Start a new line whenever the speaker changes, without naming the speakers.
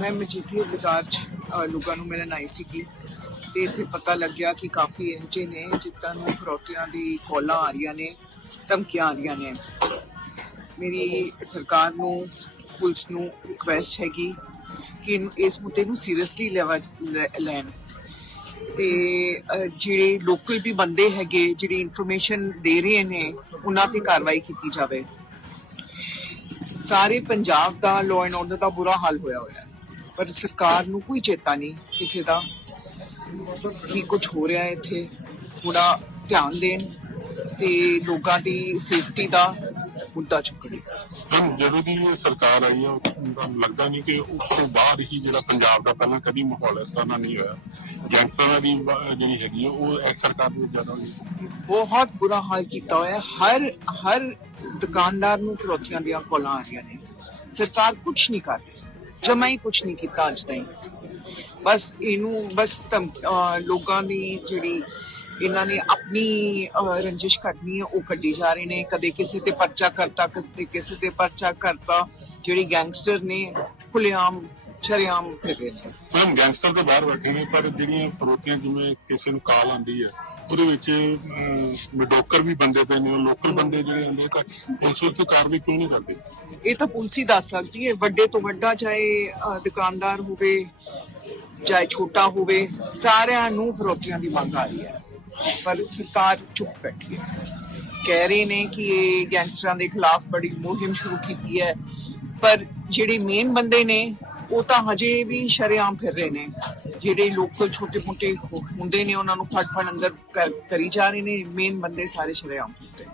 ਮੈਂ ਮਜੀਠੀ ਬਾਜ਼ਾਰ 'ਚ ਲੋਕਾਂ ਨੂੰ ਮਿਲਣ ਆਈ ਸੀਗੀ ਤੇ ਇੱਥੇ ਪਤਾ ਲੱਗਿਆ ਕਿ ਕਾਫੀ ਇਹੋ ਜਿਹੇ ਨੇ ਜਿੱਤਾਂ ਨੂੰ ਫਰੋਟੀਆਂ ਦੀ ਕਾਲਾਂ ਆ ਰਹੀਆਂ ਨੇ, ਧਮਕੀਆਂ ਆ ਰਹੀਆਂ ਨੇ। ਮੇਰੀ ਸਰਕਾਰ ਨੂੰ, ਪੁਲਿਸ ਨੂੰ ਰਿਕੁਐਸਟ ਹੈਗੀ ਕਿ ਇਹਨੂੰ- ਇਸ ਮੁੱਦੇ ਨੂੰ ਸੀਰੀਅਸਲੀ ਲੈਣ। ਤੇ ਜਿਹੜੇ ਲੋਕਲ ਵੀ ਬੰਦੇ ਹੈਗੇ, ਜਿਹੜੀ ਇਨਫੋਰਮੇਸ਼ਨ ਦੇ ਰਹੇ ਨੇ, ਉਹਨਾਂ ਤੇ ਕਾਰਵਾਈ ਕੀਤੀ ਜਾਵੇ। ਸਾਰੇ ਪੰਜਾਬ ਦਾ ਲਾਅ ਐਂਡ ਆਰਡਰ ਦਾ ਬੁਰਾ ਹਾਲ ਹੋਇਆ ਹੋਇਆ। ਹੈ ਪਰ ਸਰਕਾਰ ਨੂੰ ਕੋਈ ਚੇਤਾ ਨਹੀਂ ਕਿਸੇ ਦਾ ਕੀ ਕੁਝ ਹੋ ਰਿਹਾ ਹੈ ਇੱਥੇ। ਥੋੜਾ ਧਿਆਨ ਦੇਣ ਤੇ ਲੋਕਾਂ ਦੀ ਸੇਫਟੀ ਦਾ ਮੁੱਦਾ ਚੁੱਕਣ
ਜਦੋਂ ਦੀ ਇਹ ਸਰਕਾਰ ਆਈ ਤੁਹਾਨੂੰ ਲੱਗਦਾ ਨਹੀਂ ਕਿ ਉਸ ਤੋਂ ਬਾਅਦ ਹੀ ਜਿਹੜਾ ਪੰਜਾਬ ਦਾ ਪਹਿਲਾਂ ਕਦੀ ਮਾਹੌਲ ਇਸ ਤਰ੍ਹਾਂ ਨਹੀਂ ਹੋਇਆ। ਗੈਂਗਸਟਰਾਂ ਦੀ ਵਾ- ਜਿਹੜੀ ਹੈਗੀ ਉਹ ਇਸ ਸਰਕਾਰ ਨੂੰ ਜ਼ਿਆਦਾ
ਬਹੁਤ ਬੁਰਾ ਹਾਲ ਕੀਤਾ ਹੋਇਆ ਹੈ। ਹਰ ਹਰ ਦੁਕਾਨਦਾਰ ਨੂੰ ਫਿਰੋਤੀਆਂ ਦੀਆਂ ਕਾਲਾਂ ਆ ਰਹੀਆਂ ਨੇ। ਸਰਕਾਰ ਕੁਝ ਨਹੀਂ ਕਰ ਰਹੀ। ਜਮਾ ਹੀ ਕੁਝ ਨਹੀਂ ਕੀਤਾ ਅੱਜ ਤਾਈਂ। ਬਸ ਇਹਨੂੰ, ਬਸ ਲੋਕਾਂ ਦੀ ਜਿਹੜੀ ਇਹਨਾਂ ਨੇ ਆਪਣੀ ਰੰਜਿਸ਼ ਕੱਢਣੀ ਹੈ, ਉਹ ਕੱਢੀ ਜਾ ਰਹੇ ਨੇ। ਕਦੇ ਕਿਸੇ ਤੇ ਪਰਚਾ ਕਰਤਾ, ਕਦੇ ਕਿਸੇ ਤੇ ਪਰਚਾ ਕਰਤਾ। ਜਿਹੜੀ ਗੈਂਗਸਟਰ ਨੇ ਖੁੱਲੇਆਮ ਸ਼ਰੇਆਮ ਫਿਰ ਰਹੇ ਨੇ।
ਮੈਡਮ, ਗੈਂਗਸਟਰ ਤਾਂ ਬਾਹਰ ਬੈਠੇ ਨੇ, ਪਰ ਜਿਹੜੀਆਂ ਫਰੋਤੀਆਂ, ਜਿਵੇਂ ਕਿਸੇ ਨੂੰ ਕਾਲ ਆਉਂਦੀ ਹੈ ਉਹਦੇ ਵਿੱਚ ਮਿਡੋਕਰ ਵੀ ਬੰਦੇ ਪਏ ਨੇ ਲੋਕਲ ਬੰਦੇ ਜਿਹੜੇ ਹੁੰਦੇ ਤਾਂ ਪੁਲਿਸ ਉੱਤੇ ਕਾਰਵਾਈ ਕਿਉਂ ਨਹੀਂ ਕਰਦੀ?
ਇਹ ਤਾਂ ਪੁਲਿਸ ਹੀ ਦੱਸ ਸਕਦੀ ਹੈ, ਵੱਡੇ ਤੋਂ ਵੱਡਾ ਚਾਹੇ ਦੁਕਾਨਦਾਰ ਹੋਵੇ, ਚਾਹੇ ਛੋਟਾ ਹੋਵੇ, ਸਾਰਿਆਂ ਨੂੰ ਫਰੋਤੀਆਂ ਦੀ ਮੰਗ ਆ ਰਹੀ ਹੈ। ਪਰ ਸਰਕਾਰ ਚੁੱਪ ਬੈਠੀ ਹੈ। ਕਹਿ ਰਹੇ ਨੇ ਕਿ ਇਹ ਗੈਂਗਸਟਰਾਂ ਦੇ ਖਿਲਾਫ ਬੜੀ ਮੁਹਿੰਮ ਸ਼ੁਰੂ ਕੀਤੀ ਹੈ, ਪਰ ਜਿਹੜੇ ਮੇਨ ਬੰਦੇ ਨੇ ਉਹ ਤਾਂ ਹਜੇ ਵੀ ਸ਼ਰੇਆਮ ਫਿਰ ਰਹੇ ਨੇ। ਜਿਹੜੇ ਲੋਕਲ ਛੋਟੇ ਮੋਟੇ ਹੁੰਦੇ ਨੇ, ਉਹਨਾਂ ਨੂੰ ਫੜ ਫੜ ਅੰਦਰ ਕਰੀ ਜਾ ਰਹੇ ਨੇ। ਮੇਨ ਬੰਦੇ ਸਾਰੇ ਸ਼ਰੇਆਮ ਫਿਰਦੇ